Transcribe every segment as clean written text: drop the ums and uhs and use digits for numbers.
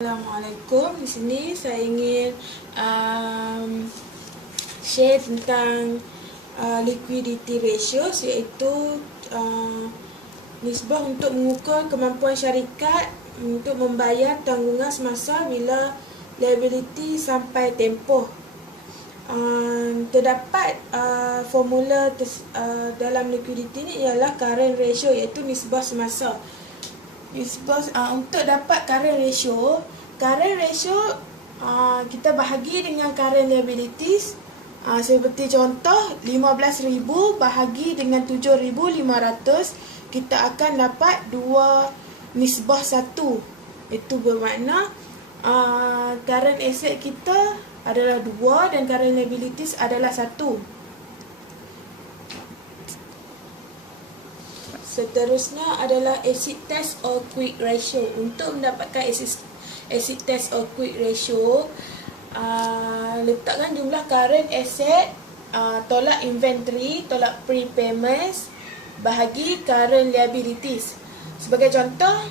Assalamualaikum. Di sini saya ingin share tentang liquidity ratios, iaitu nisbah untuk mengukur kemampuan syarikat untuk membayar tanggungan semasa bila liability sampai tempoh. Terdapat formula dalam liquidity ni ialah current ratio, iaitu nisbah semasa. Untuk dapat current ratio kita bahagi dengan current liabilities. Seperti contoh 15,000 bahagi dengan 7,500, kita akan dapat 2:1. Itu bermakna current asset kita adalah 2 dan current liabilities adalah 1. Seterusnya adalah acid test or quick ratio. Untuk mendapatkan acid test or quick ratio, letakkan jumlah current asset tolak inventory tolak prepayments bahagi current liabilities. Sebagai contoh,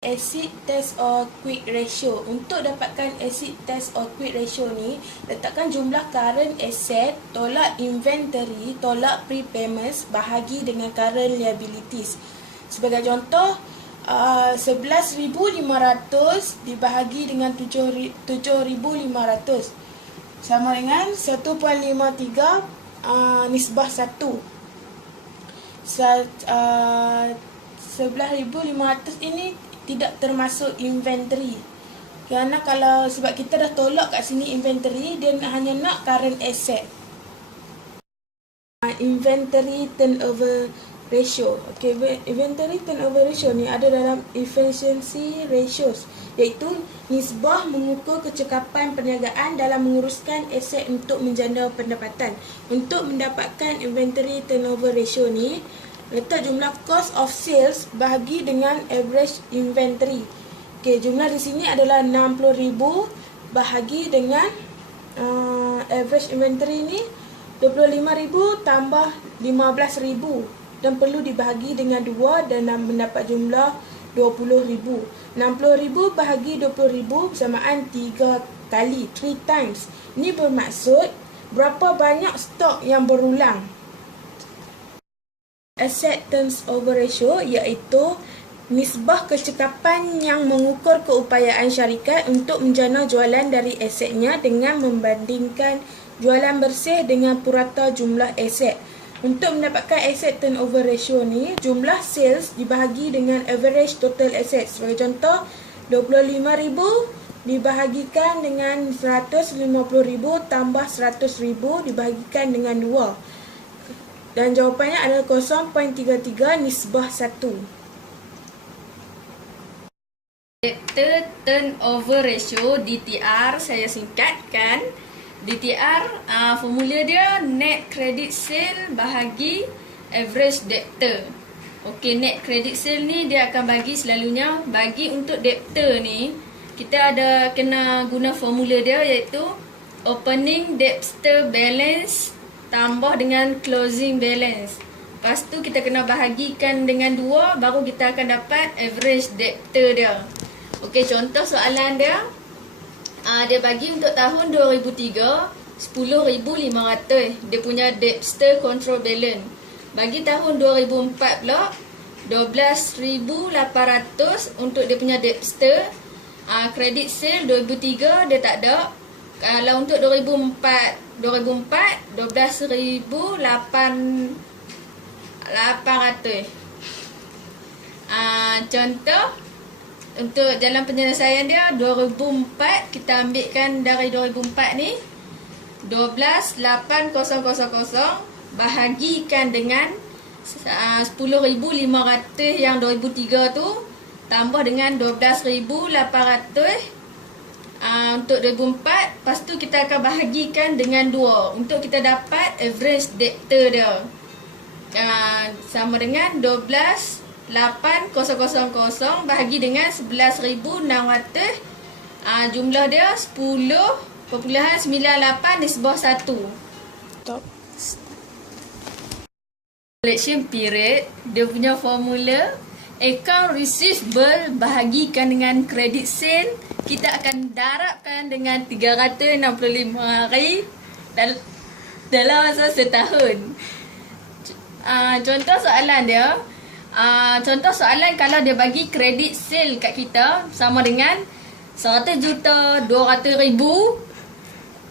acid test or quick ratio. Untuk dapatkan acid test or quick ratio ni, letakkan jumlah current asset tolak inventory tolak prepayments bahagi dengan current liabilities. Sebagai contoh, 11,500 dibahagi dengan 7,500 sama dengan 1.53 nisbah 1. 11,500 ini tidak termasuk inventory. Kerana sebab kita dah tolak kat sini inventory, dia hanya nak current asset. Inventory turnover ratio. Inventory turnover ratio ni ada dalam efficiency ratios, iaitu nisbah mengukur kecekapan perniagaan dalam menguruskan aset untuk menjana pendapatan. Untuk mendapatkan inventory turnover ratio ni, letak jumlah cost of sales bahagi dengan average inventory. Jumlah di sini adalah 60,000 bahagi dengan average inventory ni 25,000 tambah 15,000 dan perlu dibahagi dengan 2 dan mendapat jumlah 20,000. 60,000 bahagi 20,000 bersamaan 3 kali, 3 times. Ini bermaksud berapa banyak stok yang berulang. Asset turnover ratio iaitu nisbah kecekapan yang mengukur keupayaan syarikat untuk menjana jualan dari asetnya dengan membandingkan jualan bersih dengan purata jumlah aset. Untuk mendapatkan asset turnover ratio ni, jumlah sales dibahagi dengan average total asset. Sebagai contoh, 25,000 dibahagikan dengan 150,000 tambah 100,000 dibahagikan dengan 2. Dan jawapannya adalah 0.33 nisbah 1. Debtor turnover ratio DTR, saya singkatkan. DTR formula dia net credit sale bahagi average debtor. Net credit sale ni dia akan bagi selalunya, bagi untuk debtor ni kita ada kena guna formula dia, iaitu opening debtor balance tambah dengan closing balance. Lepas tu kita kena bahagikan dengan 2, baru kita akan dapat average debtor dia. Contoh soalan dia, dia bagi untuk tahun 2003 10,500 dia punya debtor control balance. Bagi tahun 2004 pula 12,800 untuk dia punya debtor. Credit sale 2003 dia tak ada. Kalau untuk 2004 12,800. Contoh untuk jalan penyelesaian dia 2004, kita ambilkan dari 2004 ni 12,800 bahagikan dengan 10,500 yang 2003 tu tambah dengan 12,800 untuk 2004. Lepas tu kita akan bahagikan dengan 2 untuk kita dapat average debtor dia. Sama dengan 12,800 bahagi dengan 11,600. Jumlah dia 10.98 nisbah 1. Collection period, dia punya formula Account receivable bahagikan dengan credit sale, kita akan darabkan dengan 365 hari dalam masa setahun. Contoh soalan dia, contoh soalan kalau dia bagi credit sale kat kita sama dengan 100,200,000,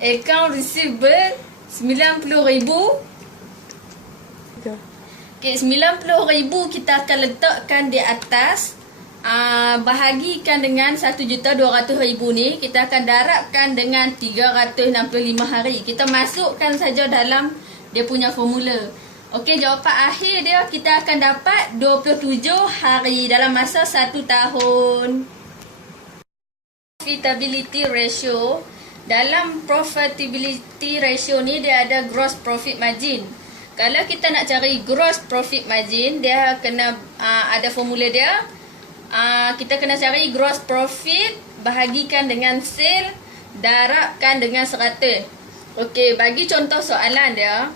account receivable 90,000. Okay, 90,000 kita akan letakkan di atas, bahagikan dengan 1,200,000 ni, kita akan darabkan dengan 365 hari. Kita masukkan saja dalam dia punya formula. Okey, jawapan akhir dia kita akan dapat 27 hari dalam masa 1 tahun. Profitability ratio. Dalam profitability ratio ni dia ada gross profit margin. Kalau kita nak cari gross profit margin, dia kena ada formula dia. Kita kena cari gross profit bahagikan dengan sale darabkan dengan 100. Okey, bagi contoh soalan dia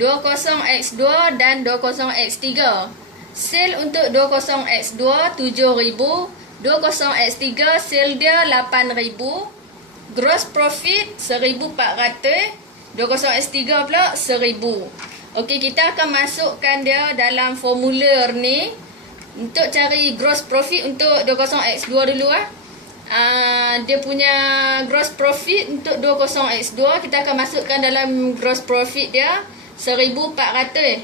20x2 dan 20x3. Sale untuk 20x2 7,000, 20x3 sale dia 8,000. Gross profit 1,400, 20x3 pula 1,000. Okey, kita akan masukkan dia dalam formular ni untuk cari gross profit untuk 20x2 dulu dia punya gross profit untuk 20x2 kita akan masukkan dalam gross profit dia 1,400.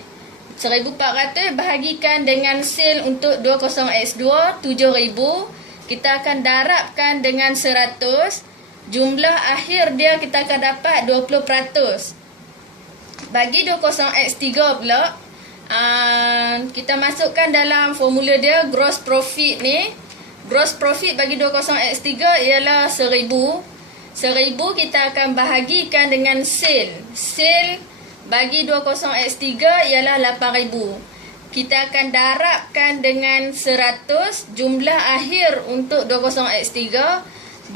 1,400 bahagikan dengan sale untuk 20x2 7,000. Kita akan darabkan dengan 100. Jumlah akhir dia kita akan dapat 20%. Bagi 20x3 pula, kita masukkan dalam formula dia gross profit ni. Gross profit bagi 20x3 ialah 1,000. 1,000 kita akan bahagikan dengan sale. Sale bagi 20x3 ialah 8,000. Kita akan darabkan dengan 100. Jumlah akhir untuk 20x3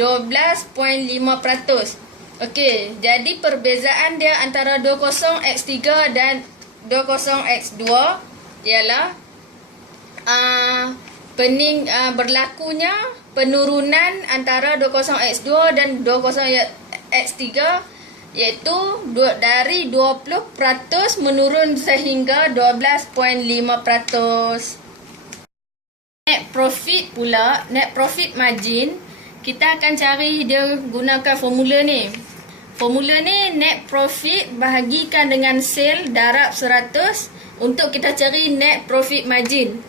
12.5%. Okey, jadi perbezaan dia antara 20x3 dan 20x2 ialah berlakunya penurunan antara 20x2 dan 20x3 iaitu dari 20% menurun sehingga 12.5%. Net profit pula, net profit margin, kita akan cari dia gunakan formula ni. Formula ni net profit bahagikan dengan sale darab 100 untuk kita cari net profit margin.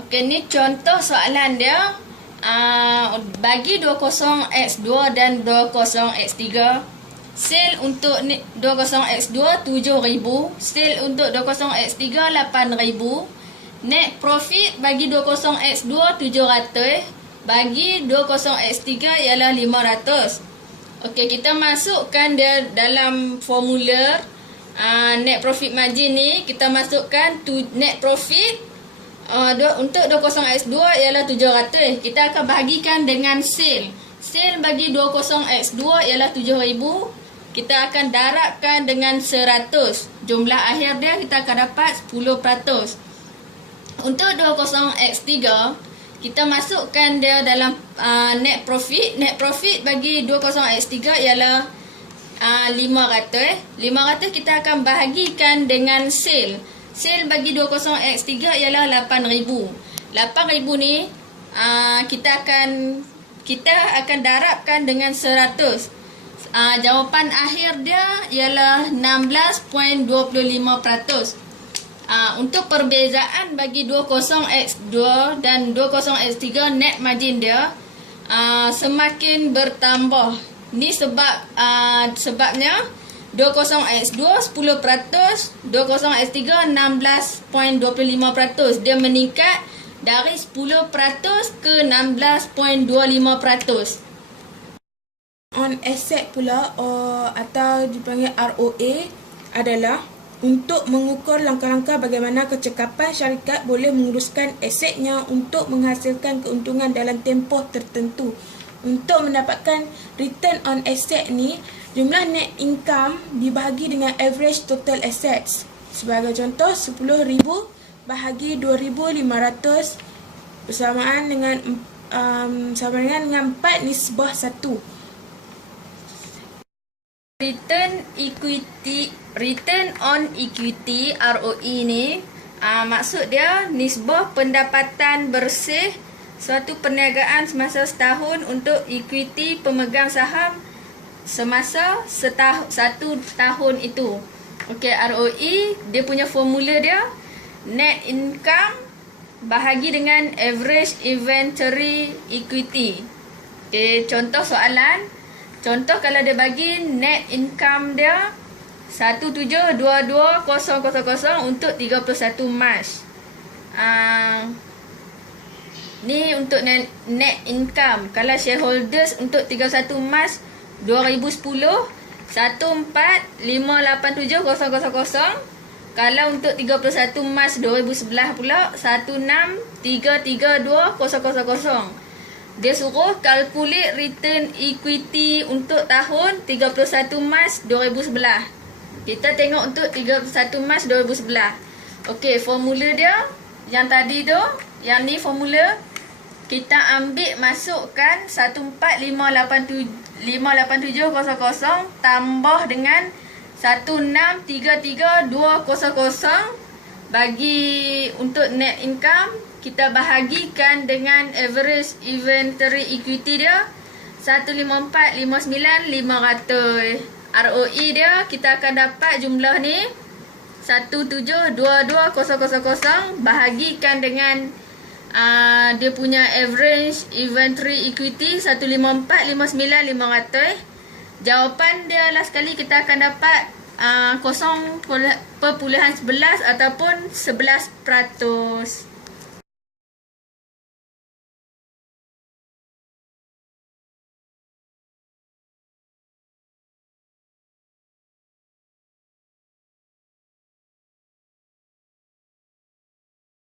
Okey, ni contoh soalan dia. Bagi 20x2 dan 20x3, sale untuk 20x2 7,000, sale untuk 20x3 8,000. Net profit bagi 20x2 700, bagi 20x3 ialah 500. Okey, kita masukkan dia dalam formula net profit margin ni. Kita masukkan net profit untuk 20x2 ialah 700. Kita akan bahagikan dengan sale. Sale bagi 20x2 ialah 7,000. Kita akan darabkan dengan 100. Jumlah akhir dia kita akan dapat 10%. Untuk 20x3, kita masukkan dia dalam net profit. Net profit bagi 20x3 ialah 500. 500 kita akan bahagikan dengan sale. Sale bagi 20x3 ialah 8,000. 8,000 ni kita akan darabkan dengan 100. Jawapan akhir dia ialah 16.25%. Untuk perbezaan bagi 20x2 dan 20x3 net margin dia semakin bertambah. Ni sebabnya 20x2 10%, 20x3 16.25%. Dia meningkat dari 10% ke 16.25%. On asset pula atau dipanggil ROA adalah untuk mengukur langkah-langkah bagaimana kecekapan syarikat boleh menguruskan asetnya untuk menghasilkan keuntungan dalam tempoh tertentu. Untuk mendapatkan return on asset ni, jumlah net income dibahagi dengan average total assets. Sebagai contoh, 10,000 bahagi 2,500 bersamaan dengan sama dengan 4 nisbah 1. Return on equity ROE ni maksud dia nisbah pendapatan bersih suatu perniagaan semasa setahun untuk equity pemegang saham semasa satu tahun itu. Okey, ROE dia punya formula dia net income bahagi dengan average inventory equity. Okey, contoh soalan. Contoh kalau dia bagi net income dia 1722,000 untuk 31 Mac. Ni untuk net income. Kalau shareholders untuk 31 Mac 2010 14,587,000. Kalau untuk 31 Mac 2011 pula 16,332,000. Dia suruh calculate return equity untuk tahun 31 Mac 2011. Kita tengok untuk 31 Mac 2011. Okey, formula dia yang tadi tu, yang ni formula kita ambil masukkan 14,587,000 tambah dengan 16,332,000 bagi untuk net income. Kita bahagikan dengan average inventory equity dia 154,59,500. ROE dia kita akan dapat jumlah ni 1722,000 bahagikan dengan dia punya average inventory equity 154,59,500. Jawapan dia last kali kita akan dapat 0.11 ataupun 11%.